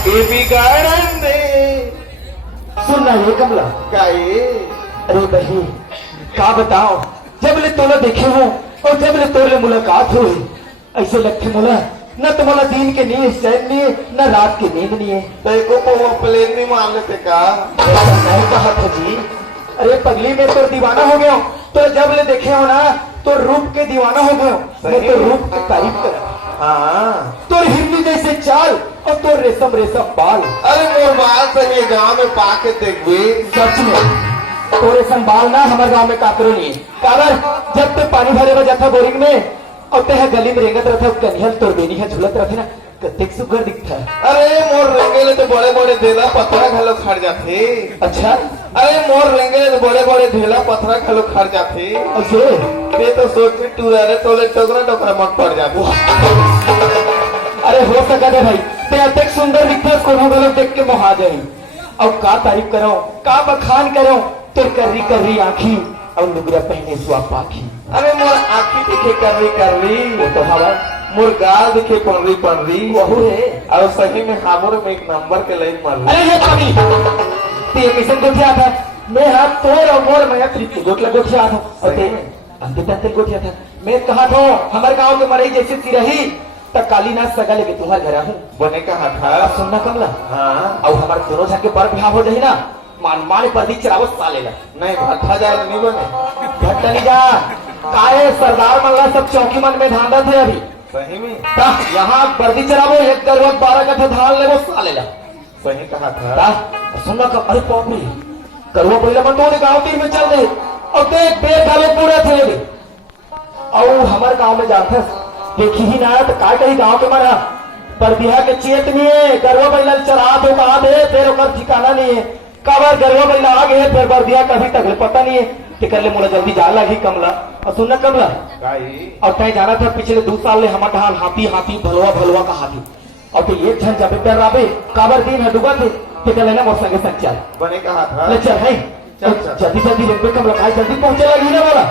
ये बिगाड़न दे। सुनना ये कमला क्या ये? अरे बही का बताओ जब ले तोला देखे हो और जब ले तोले मुलाकात हुई ऐसे लगते मोला न तो मोला दिन के नहीं चैन नहीं न रात की नींद नहीं है। देखो को वो प्लेन नहीं मान लेते का? नहीं कहा था जी। अरे पगली में तो दीवाना हो गया हूँ तो जब ले देखे हो ना तो रूप के दीवाना हो गया हूँ। मैं तो रूप की तारीफ कर। हाँ तो हिरनी जैसे चाल और तो रेशम रेशम बाल। अरे मोर बाल तो ये गांव में पाके देखबे। सच में तो रेशम बाल ना हमारे गांव में काकरो नहीं है। काबर जब तो पानी भरे हुआ जाता बोरिंग में और ते गली में रेंगत रहता कन्हल तोर बेनी है झुलत रहते ना कतेक सुगर दिखता है। अरे मोर रेंगेले तो बड़े बड़े ढेला पत्थरा घलो खड़ जाते। अच्छा अरे मोर रेंगेले तो बड़े बड़े ढेला पत्थरा घलो खड़ जाते। ऐसे ते तो सोच में टूरा रे तोले टोकरा टोकरा मत पड़ जाते। अरे हो सका है भाई ते अतेक सुंदर दिखता कोनो गलत देख के मोहा जाए और का तारीफ करो का बखान करो तो कर्री कर्री आंखी और लुगरा पहने सुआ पाखी। अरे मोर आँखी दिखे कर रही वो तो हवा मोर गाल दिखे पड़ रही वहू है। और सही में हामुर में एक नंबर के लाइन मार अरे ये पानी ते मिशन गोठिया था मैं हाथ तोड़ और मोर मैं तृप्ति गोटला गोठिया था और ते अंतिम अंतिम गोठिया था। मैं कहा था हमारे गांव के मरई जैसे सी रही तब काली नाच सगा लेके तुम्हारे घर हूँ बने का था। सुनना कमला हाँ और हमारे दोनों झा के पर बिहाव हो जाए ना मान मान पर दी चरावत सालेगा नहीं भट्टा जाए नहीं बने घट्टा नहीं जा काहे सरदार मल्ला सब चौकी मन में धांधा थे अभी सही में यहाँ वर्दी चरावो एक गरवत 12 कट्ठा धान ले वो सालेला। सही कहा था। सुनना कब अरे पॉपरी करवा पहले मन तो गाँव तीर में चल रहे और देख बेग डाले पूरे थे और हमारे गाँव में जाते देखी ही ना तो काय कही गाँव के मारा पर बिहा के चेत नहीं है गरवा बैला चरा दो कहा दे फिर ओकर ठिकाना नहीं है कबर गरवा बैला आ गए फिर बर बिहा कभी तक पता नहीं है कि कर ले मोला जल्दी जा लगी कमला। और सुनना कमला और तय जाना था पिछले 2 साल ले हमारे ढाल हाथी हाथी भलवा भलवा का हाथी और तो एक झन जब डर राबे काबर दिन है डूबा थे कि चले ना मोर संगे संग चल बने कहा था। चल है जल्दी जल्दी रेलवे कमला भाई जल्दी पहुंचे लगी ना बोला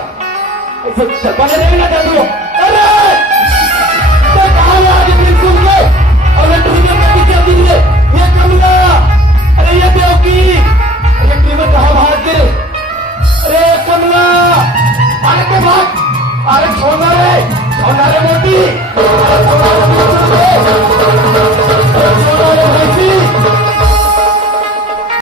ऐसे चल पाने देंगे ना जल्दी। अरे तो कहां आगे बिल्कुल के और ट्रेन में भी जल्दी ले ये कमला अरे ये बेवकी ये ट्रेन कहां भाग गए। अरे कमला अरे के भाग अरे छोड़ना रे मोटी छोड़ना रे भैंसी